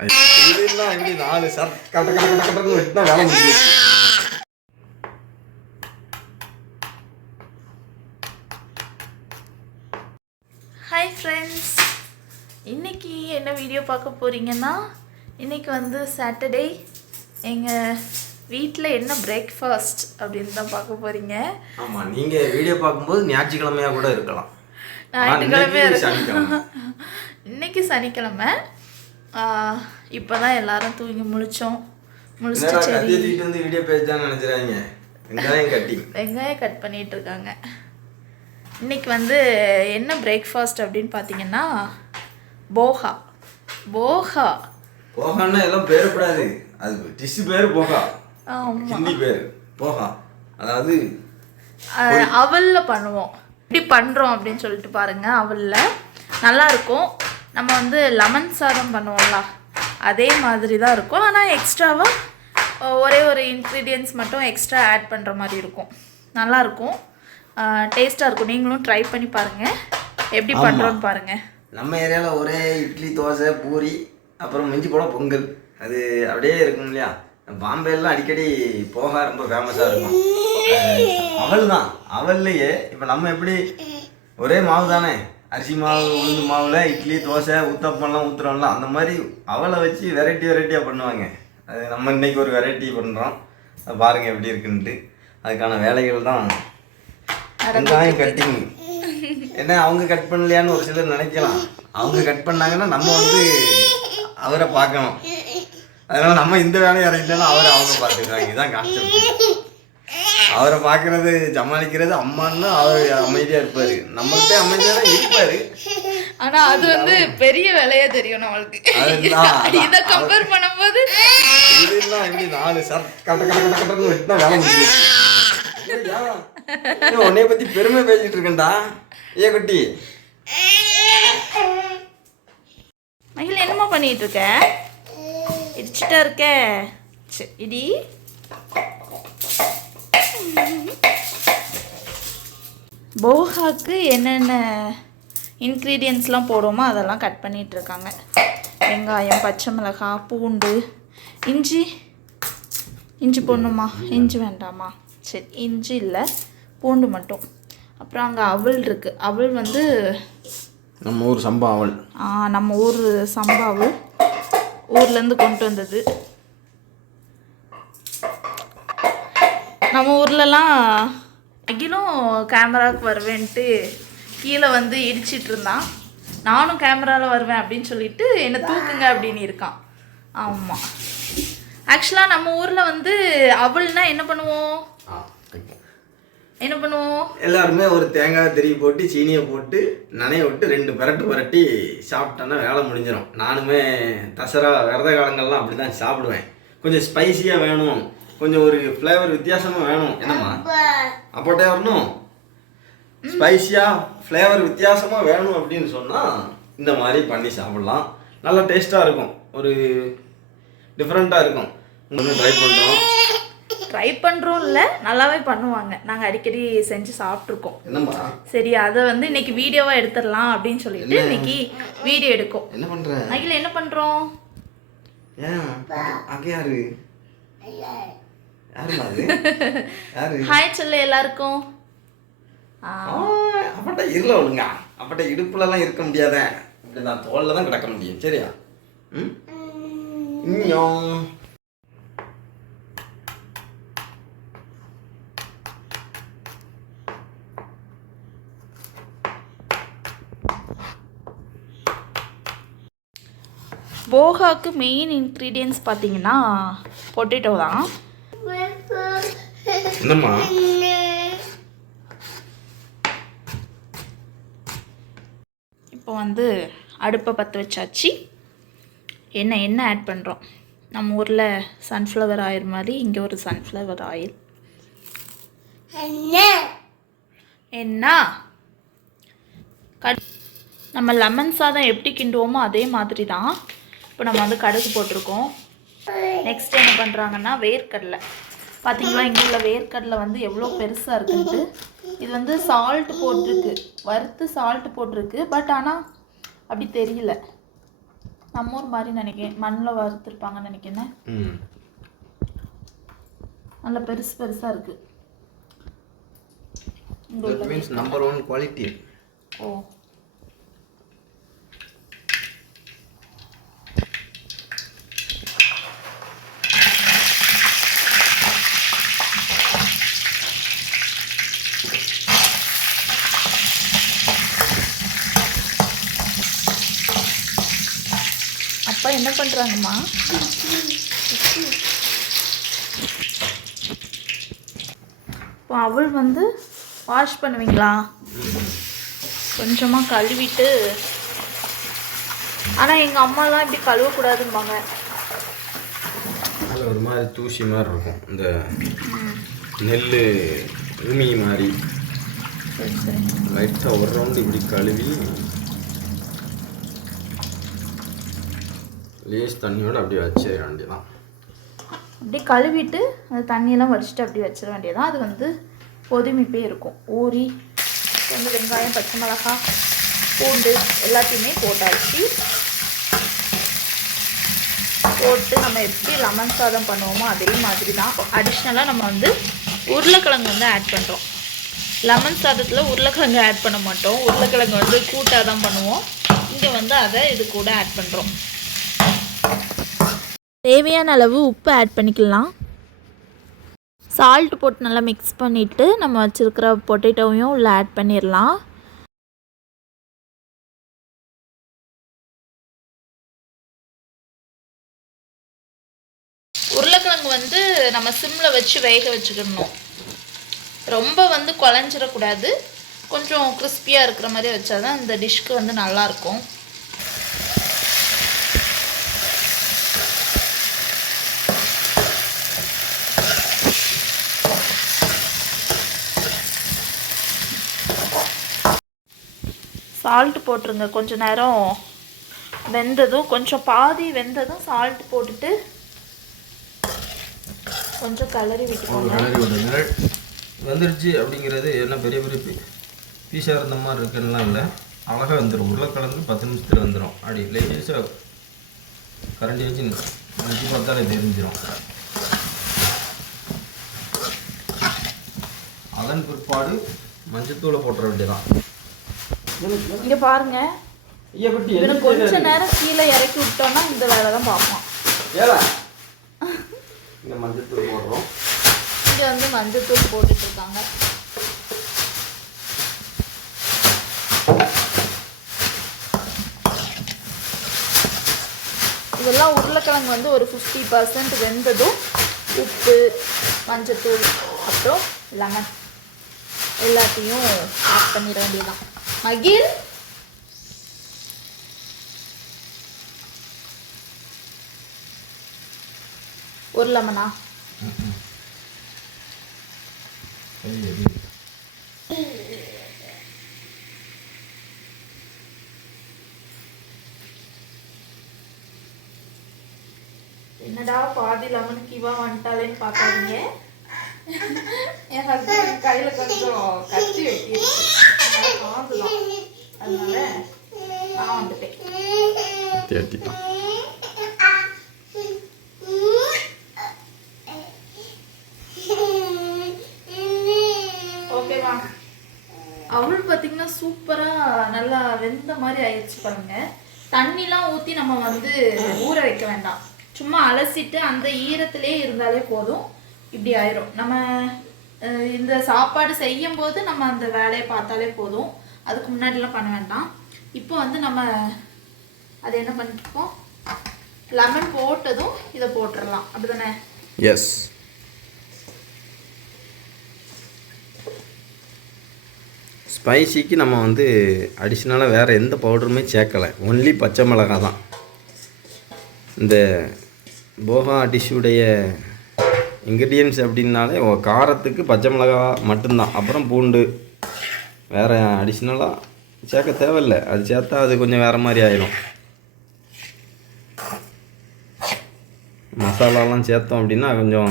இதுன்னா எப்படி நாலு ஷர்ட் கட்ட கட்ட கட்ட கட்டன்னு வெட்டினா வேலை முடியும் ஹாய் ஃப்ரெண்ட்ஸ் இன்னைக்கு என்ன வீடியோ பார்க்க போறீங்கன்னா இன்னைக்கு வந்து சாட்டர்டே எங்கள் வீட்டில் என்ன பிரேக்ஃபாஸ்ட் அப்படின்னு தான் பார்க்க போறீங்க. ஆமா நீங்க வீடியோ பார்க்கும்போது ஞாயிற்றுக்கிழமையா கூட இருக்கலாம். ஆனா ஞாயிற்றுக்கிழமையா இன்னைக்கு சனிக்கிழமை. இப்போ தான் எல்லாரும் தூங்கி முழிச்சோம். முழிச்சிட்டு சரி. வந்து வீடியோ பேஜான்னு நினைச்சிடாங்க வெங்காயம் கட்டி. வெங்காயம் கட் பண்ணிட்டு இருக்காங்க இன்னைக்கு வந்து என்ன பிரேக்ஃபாஸ்ட் அப்படின்னு பார்த்தீங்கன்னா போஹா போஹா போகான்னா எல்லாம் பேரப்படாது அது டிஷ்ஷு பேர் போகா. ஹிந்தி பேர். போகா. அதாவது அவலில் பண்ணுவோம். எப்படி பண்ணுறோம் அப்படின்னு சொல்லிட்டு பாருங்க அவலில். நல்லா இருக்கும். நம்ம வந்து லெமன் சாதம் பண்ணுவோம்ல அதே மாதிரி தான் இருக்கும் ஆனால் எக்ஸ்ட்ராவாக ஒரே ஒரு இன்க்ரீடியன்ஸ் மட்டும் எக்ஸ்ட்ரா ஆட் பண்ணுற மாதிரி இருக்கும். நல்லா இருக்கும் டேஸ்ட்டாக இருக்கும். நீங்களும் ட்ரை பண்ணி பாருங்கள் எப்படி. பண்ணுறோன்னு பாருங்கள் நம்ம ஏரியாவில் ஒரே இட்லி தோசை பூரி அப்புறம் மிஞ்சி போட பொங்கல். அது அப்படியே இருக்கும் இல்லையா? பாம்பேலாம் அடிக்கடி போகா ரொம்ப ஃபேமஸாக இருக்கும். அவல் தான் அவல்லையே இப்போ நம்ம எப்படி ஒரே மாவு தானே அரிசி மாவு உளுந்து மாவில் இட்லி தோசை ஊத்தப்பம்லாம் ஊற்றுறோம்ல அந்த மாதிரி அவலை வச்சு வெரைட்டி வெரைட்டியாக பண்ணுவாங்க. அது நம்ம இன்னைக்கு ஒரு வெரைட்டி பண்ணுறோம் அது பாருங்கள் எப்படி இருக்குன்ட்டு. அதுக்கான வேலைகள் தான். வெங்காயம் கட்டிங் என்ன அவங்க கட் பண்ணலையான்னு ஒரு சிலர் நினைக்கலாம். அவங்க கட் பண்ணாங்கன்னா நம்ம வந்து அவரை பார்க்கணும். அதனால நம்ம இந்த வேலையை இறங்கிட்டோம்னா அவரை அவங்க பார்த்துக்கிறாங்க இதுதான் கான்செப்ட் அவரை பார்க்கறது சமாளிக்கிறது அம்மான்னா அவர் அமைதியாக இருப்பார். நம்மள்கிட்ட அமைதியாக தான் இருப்பார். ஆனால் அது வந்து பெரிய வேலையாக தெரியும் நம்மளுக்கு. இதை கம்பேர் பண்ணும்போது எப்படி நாலு ஷர்ட் கட்ட கட்ட கட்ட கட்டன்னு வெட்டினா வேலை முடியும் இல்லையா? ஏய், உன்னைய பத்தி பெருமை பேசிட்டு இருக்கேன்டா. ஏ குட்டி. மகிழ் என்னம்மா பண்ணிட்டு இருக்க? இடிச்சிட்டா இருக்க. சரி இடி. போஹாக்கு என்னென்ன இன்க்ரீடியன்ஸ்லாம் போடுவோமோ அதெல்லாம் கட் பண்ணிட்டு இருக்காங்க வெங்காயம் பச்சை மிளகாய் பூண்டு இஞ்சி. இஞ்சி போடணுமா? இஞ்சி வேண்டாமா? சரி இஞ்சி இல்லை பூண்டு மட்டும். அப்புறம் அங்கே அவல் இருக்குது அவல் வந்து நம்ம ஊர் சம்பா அவள் ஆ, நம்ம ஊர் சம்பாவு ஊர்லேருந்து கொண்டு வந்தது. நம்ம ஊர்லலாம் அகிலும் கேமராவுக்கு வருவேன்ட்டு கீழே வந்து இடிச்சிட்டு இருந்தான். நானும் கேமராவில் வருவேன் அப்படின்னு சொல்லிட்டு என்னை தூக்குங்க அப்படின்னு இருக்கான். ஆமாம் ஆக்சுவலாக நம்ம ஊரில் வந்து அவள்னா என்ன பண்ணுவோம்? என்ன பண்ணுவோம்? எல்லாருமே ஒரு தேங்காய் திருவி போட்டு சீனியை போட்டு நனைய விட்டு ரெண்டு பரட்டு பரட்டி சாப்பிட்டோன்னா வேலை முடிஞ்சிடும் நானுமே தசரா விரத காலங்கள்லாம் அப்படி தான் சாப்பிடுவேன். கொஞ்சம் ஸ்பைசியாக வேணும். கொஞ்சம் ஒரு ஃப்ளேவர் வித்தியாசமாக வேணும். என்னம்மா? அப்போட்டே வரணும். ஸ்பைசியாக ஃப்ளேவர் வித்தியாசமாக வேணும் அப்படின்னு சொன்னால் இந்த மாதிரி பண்ணி சாப்பிட்லாம். நல்லா டேஸ்ட்டாக இருக்கும். ஒரு டிஃப்ரெண்ட்டாக இருக்கும். ஒன்று ட்ரை பண்ணுறோம் ட்ரை பண்ணுறோம் இல்லை நல்லாவே பண்ணுவாங்க. நாங்கள் அடிக்கடி செஞ்சு சாப்பிட்ருக்கோம் என்னம்மா? சரி அதை வந்து இன்னைக்கு வீடியோவா எடுத்துடலாம் அப்படின்னு சொல்லிட்டு இன்னைக்கு வீடியோ எடுக்கும். என்ன பண்ணுற அகில என்ன பண்றோம்? ஏன்? அங்கே யாரு? ஹாய் சொல்லு எல்லாருக்கும். அப்பட்ட இருல ஒழுங்க. அப்பட்ட இடுப்புலலாம் இருக்க முடியாத. தோல்ல தான் கிடக்க முடியும். சரியா? ம்? மெயின் இன்க்ரீடியன்ஸ் பார்த்தீங்கன்னா பொட்டேட்டோ தான். என்னம்மா? இப்போ வந்து அடுப்பை பற்ற வச்சாச்சு. என்ன என்ன ஆட் பண்ணுறோம் நம்ம ஊரில் சன்ஃப்ளவர் ஆயில் மாதிரி இங்கே ஒரு சன்ஃப்ளவர் ஆயில் என்ன? கட் நம்ம லெமன் சாதம் எப்படி கிண்டுவோமோ அதே மாதிரி தான் இப்போ நம்ம வந்து கடுகு போட்டிருக்கோம். நெக்ஸ்ட் என்ன பண்ணுறாங்கன்னா வேர்க்கடலை. பார்த்தீங்களா இங்கே உள்ள வேர்க்கடலை வந்து எவ்வளோ பெருசாக இருக்குன்ட்டு. இது வந்து சால்ட் போட்டிருக்கு. வறுத்து சால்ட் போட்டிருக்கு. பட் ஆனால் அப்படி தெரியல. நம்ம ஊர் மாதிரி நினைக்கிறேன். மண்ணில் வறுத்துருப்பாங்கன்னு நினைக்கிறேன். நல்ல பெருசு பெருசாக இருக்குது நம்பர் ஒன் குவாலிட்டி ஓ. பண்ணுறாங்கம்மா இப்போ அவள் வந்து வாஷ் பண்ணுவீங்களா? கொஞ்சமாக கழுவிட்டு. ஆனால் எங்கள் அம்மாலாம் இப்படி கழுவக்கூடாதும்பாங்க. ஒரு மாதிரி தூசி மாதிரி இருக்கும். இந்த நெல் உமி மாதிரி. லைட்டாக ஒரு ரவுண்டு இப்படி கழுவி லேஸ் தண்ணியோடு அப்படியே வச்சிட வேண்டியதான் அப்படியே கழுவிட்டு அந்த தண்ணியெல்லாம் வடிச்சிட்டு அப்படியே வச்சிட வேண்டியதான் அது வந்து பொதுமிப்பே இருக்கும். ஊறி வந்து வெங்காயம் பச்சை மிளகாய் பூண்டு எல்லாத்தையுமே போட்டாச்சு போட்டு நம்ம எப்படி லெமன் சாதம் பண்ணுவோமோ அதே மாதிரி தான் அடிஷ்னலாக நம்ம வந்து உருளைக்கிழங்கு வந்து ஆட் பண்ணுறோம் லெமன் சாதத்தில் உருளைக்கிழங்கு ஆட் பண்ண மாட்டோம். உருளைக்கிழங்கு வந்து கூட்டாக தான் பண்ணுவோம். இங்கே வந்து அதை இது கூட ஆட் பண்ணுறோம் தேவையான அளவு உப்பு ஆட் பண்ணிக்கலாம். சால்ட் போட்டு நல்லா மிக்ஸ் பண்ணிவிட்டு நம்ம வச்சுருக்கிற பொட்டேட்டோவையும் உள்ளே ஆட் பண்ணிடலாம் உருளைக்கிழங்கு வந்து நம்ம சிம்மில் வச்சு வேக வச்சுக்கணும். ரொம்ப வந்து குழஞ்சிடக்கூடாது கொஞ்சம் கிறிஸ்பியாக இருக்கிற மாதிரி வச்சா தான் இந்த டிஷ்க்கு வந்து நல்லாயிருக்கும் சால்ட் போட்டுருங்க. கொஞ்ச நேரம் வெந்ததும் கொஞ்சம் பாதி வெந்ததும் சால்ட் போட்டுட்டு கொஞ்சம் கலரி விட்டுக்கோங்க. கிளறி விடுங்க. வந்துடுச்சு அப்படிங்கிறது என்ன பெரிய பெரிய பீஸாக இருந்த மாதிரி இருக்குன்னுலாம் இல்லை. அழகாக வந்துடும் உருளைக்கிழங்கு பத்து நிமிஷத்தில் வந்துடும் அப்படி லேசாக கரண்டி வச்சு நினச்சி பார்த்தாலே தெரிஞ்சிடும் அதன் பிற்பாடு மஞ்சத்தூளை போட்டுற வேண்டியதான் இங்க பாருங்க. இவனை கொஞ்ச நேரம் கீழே இறக்கி விட்டோம்னா இந்த வேலை தான் பார்ப்பான். ஏலா இந்த மஞ்சத்தூள் போடுறோம். இங்க வந்து மஞ்சத்தூள் போட்டுட்டு இருக்காங்க இதெல்லாம் உருளைக்கிழங்கு வந்து ஒரு ஃபிஃப்டி பர்சன்ட் வெந்ததும் உப்பு மஞ்சத்தூள் அப்புறம் லெமன் எல்லாத்தையும் ஆட் பண்ணிட வேண்டியதுதான். மகிழ். ஒரு லெமனா என்னடா பாதி லெமன் கிவா வந்துட்டாலேன்னு பார்க்காதீங்க. என் ஹஸ்பண்ட் கையில் கொஞ்சம் கத்தி வெட்டிடுச்சு காந்துதான் அதனால நான் வந்துட்டேன் ஓகேவா அவள் பார்த்தீங்கன்னா சூப்பராக நல்லா வெந்த மாதிரி ஆயிடுச்சு பாருங்க. தண்ணிலாம் ஊற்றி நம்ம வந்து ஊற வைக்க வேண்டாம். சும்மா அலசிட்டு அந்த ஈரத்திலே இருந்தாலே போதும். இப்படி ஆயிரும். நம்ம இந்த சாப்பாடு செய்யும் போது நம்ம அந்த வேலையை பார்த்தாலே போதும். அதுக்கு முன்னாடிலாம் பண்ண வேண்டாம். இப்போ வந்து நம்ம அது என்ன பண்ணிருக்கோம் லெமன் போட்டதும் இதை போட்டுடலாம். அப்படிதானே? எஸ் ஸ்பைசிக்கு நம்ம வந்து அடிஷ்னலாக வேறு எந்த பவுடருமே சேர்க்கலை. ஒன்லி பச்சை மிளகாய் தான். இந்த போகா டிஷ்ஷுடைய இன்க்ரீடியன்ஸ் அப்படின்னாலே காரத்துக்கு பச்சை மிளகாய் மட்டும்தான். அப்புறம் பூண்டு. வேறு அடிஷ்னலாக சேர்க்க தேவையில்லை. அது சேர்த்தா அது கொஞ்சம் வேறு மாதிரி ஆயிடும் மசாலாலாம் சேர்த்தோம் அப்படின்னா கொஞ்சம்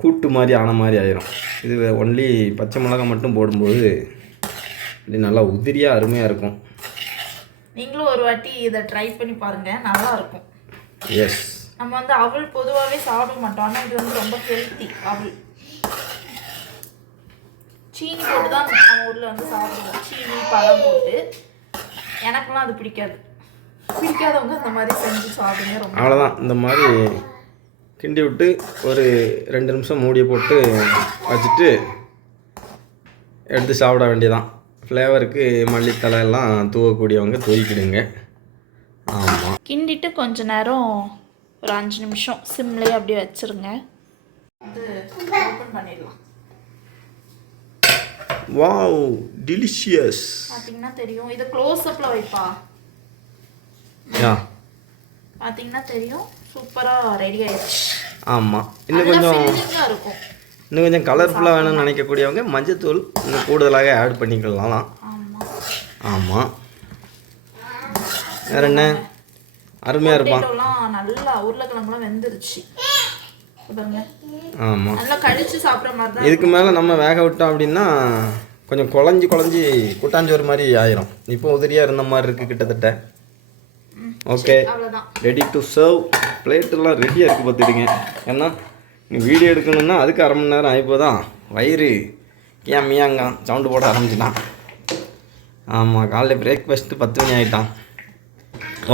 கூட்டு மாதிரி ஆன மாதிரி ஆயிரும். இது ஒன்லி பச்சை மிளகாய் மட்டும் போடும்போது இப்படி நல்லா உதிரியாக அருமையாக இருக்கும். நீங்களும் ஒரு வாட்டி இதை ட்ரை பண்ணி பாருங்க. நல்லா இருக்கும். எஸ் நம்ம வந்து அவல் பொதுவாகவே சாப்பிட மாட்டோம். ஆனால் இது வந்து ரொம்ப ஹெல்த்தி அவல். சீனி போட்டு தான் நம்ம ஊரில் வந்து சாப்பிடுவோம். சீனி பழம் போட்டு. எனக்கெல்லாம் அது பிடிக்காது. பிடிக்காதவங்க இந்த மாதிரி செஞ்சு சாப்பிடுங்க ரொம்ப அவ்வளோதான் இந்த மாதிரி கிண்டி விட்டு ஒரு ரெண்டு நிமிஷம் மூடியை போட்டு வச்சுட்டு எடுத்து சாப்பிட வேண்டியதான் ஃப்ளேவருக்கு மல்லித்தலை எல்லாம் தூவக்கூடியவங்க தூக்கிடுங்க ஆமாம் கிண்டிட்டு கொஞ்ச நேரம் ஒரு அஞ்சு நிமிஷம் சிம்லேயே அப்படியே வச்சிருங்க. வந்து ஓப்பன் பண்ணிடலாம். வாவ் டிலிஷியஸ் பார்த்தீங்கன்னா தெரியும். இதை க்ளோஸ் அப்பில் வைப்பா. யா. பார்த்தீங்கன்னா தெரியும். சூப்பராக ரெடி ஆயிடுச்சு. ஆமாம் இன்னும் கொஞ்சம் இருக்கும். இன்னும் கொஞ்சம் கலர்ஃபுல்லாக வேணும்னு நினைக்கக்கூடியவங்க மஞ்சத்தூள் இன்னும் கூடுதலாக ஆட் பண்ணிக்கலாம். ஆமாம் ஆமாம் வேற என்ன? அருமையாக இருப்பான் நல்லா உருளைக்கிழங்குலாம் வெந்துருச்சு. ஆமாம் நல்லா கடிச்சு சாப்பிட்ற மாதிரி தான் இதுக்கு மேலே நம்ம வேக விட்டோம் அப்படின்னா கொஞ்சம் குழஞ்சி குழஞ்சி கூட்டாஞ்சோறு மாதிரி ஆயிரும். இப்போ உதிரியாக இருந்த மாதிரி இருக்குது கிட்டத்தட்ட. ஓகே ரெடி டு சர்வ் பிளேட்டெல்லாம் ரெடியாக இருக்குது பார்த்துடுங்க ஏன்னா நீ வீடியோ எடுக்கணும்னா அதுக்கு அரை மணி நேரம் ஆகிப்போதான் வயிறு. ஏன் மியாங்க சவுண்டு போட ஆரம்பிச்சிட்டான். ஆமாம் காலைல பிரேக்ஃபாஸ்ட்டு பத்து மணி ஆகிட்டான்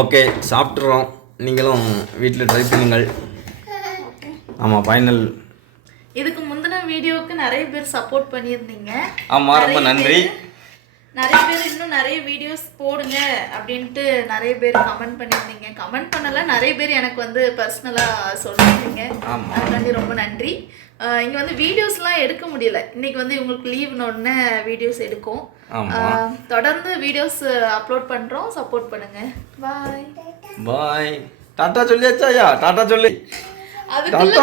ஓகே சாப்பிட்றோம் நீங்களும் வீட்டில் ட்ரை பண்ணுங்கள். ஆமாம் ஃபைனல் இதுக்கு முந்தின வீடியோவுக்கு நிறைய பேர் சப்போர்ட் பண்ணியிருந்தீங்க. ஆமாம் ரொம்ப நன்றி. நிறைய பேர் இன்னும் நிறைய வீடியோஸ் போடுங்க அப்படின்ட்டு நிறைய பேர் கமெண்ட் பண்ணியிருந்தீங்க. கமெண்ட் பண்ணல நிறைய பேர் எனக்கு வந்து பர்சனலாக சொல்லியிருந்தீங்க. அதுக்காண்டி ரொம்ப நன்றி. இங்க வந்து வீடியோஸ்லாம் எடுக்க முடியல. இன்னைக்கு வந்து இவங்களுக்கு லீவ்னு வீடியோஸ் எடுக்கும். தொடர்ந்து வீடியோஸ் அப்லோட் பண்றோம். சப்போர்ட் பண்ணுங்க. பாய் பாய் டாட்டா சொல்லியாச்சா ஐயா டாட்டா சொல்லி. அதுக்குள்ள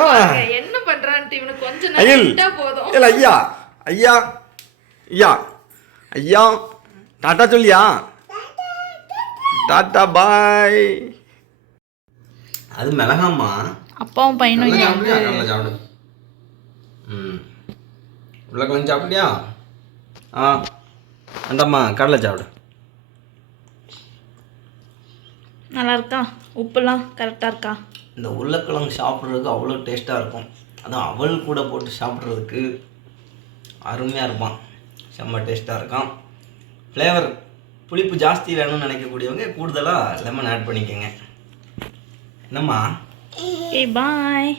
என்ன பண்றான்ட்டு இவனுக்கு கொஞ்ச நேரம் போதும். இல்ல ஐயா. ஐயா. ஐயா. ஐயா. டாட்டா சொல்லியா? டாட்டா பாய் அது மிளகாம்மா அப்பாவும் பையனும் நல்லா சாப்பிடு. ம். உருளைக்கிழங்கு சாப்பிட்டியா ஆ. அந்தம்மா கடலை சாப்பிடு. நல்லா இருக்கா உப்புலாம் கரெக்டா இருக்கா? இந்த உருளைக்கிழங்கு சாப்பிட்றதுக்கு அவ்வளோ டேஸ்ட்டாக இருக்கும். அதுவும் அவல் கூட போட்டு சாப்பிட்றதுக்கு அருமையாக இருப்பான். செம்ம டேஸ்ட்டாக இருக்கும் ஃப்ளேவர் புளிப்பு ஜாஸ்தி வேணும்னு நினைக்கக்கூடியவங்க கூடுதலாக லெமன் ஆட் பண்ணிக்கோங்க. என்னம்மா? பாய்